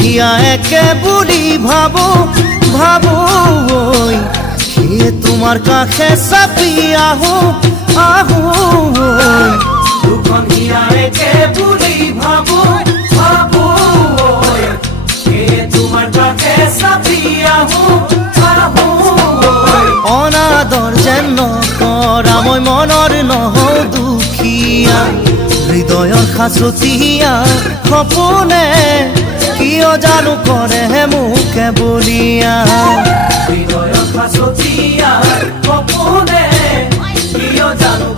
হিয়া একে বুলি ভাবো ভাবো ঐ সেয়ে তোমাৰ কাষে চাপি আহো আহো ঐ দুখন হিয়া একে বুলি ভাবো ভাবো ঐ সেয়ে তোমাৰ কাষে চাপি আহো আহো ঐ অনাদৰ যেন নকৰা মই মনৰ নহওঁ দুখীয়া হৃদয়ৰ সাঁচতীয়া সপোনে কিয় জানো কৰে মোকে বলিয়া হৃদয়ৰ সাঁচতীয়া সপোনে কিয় জানো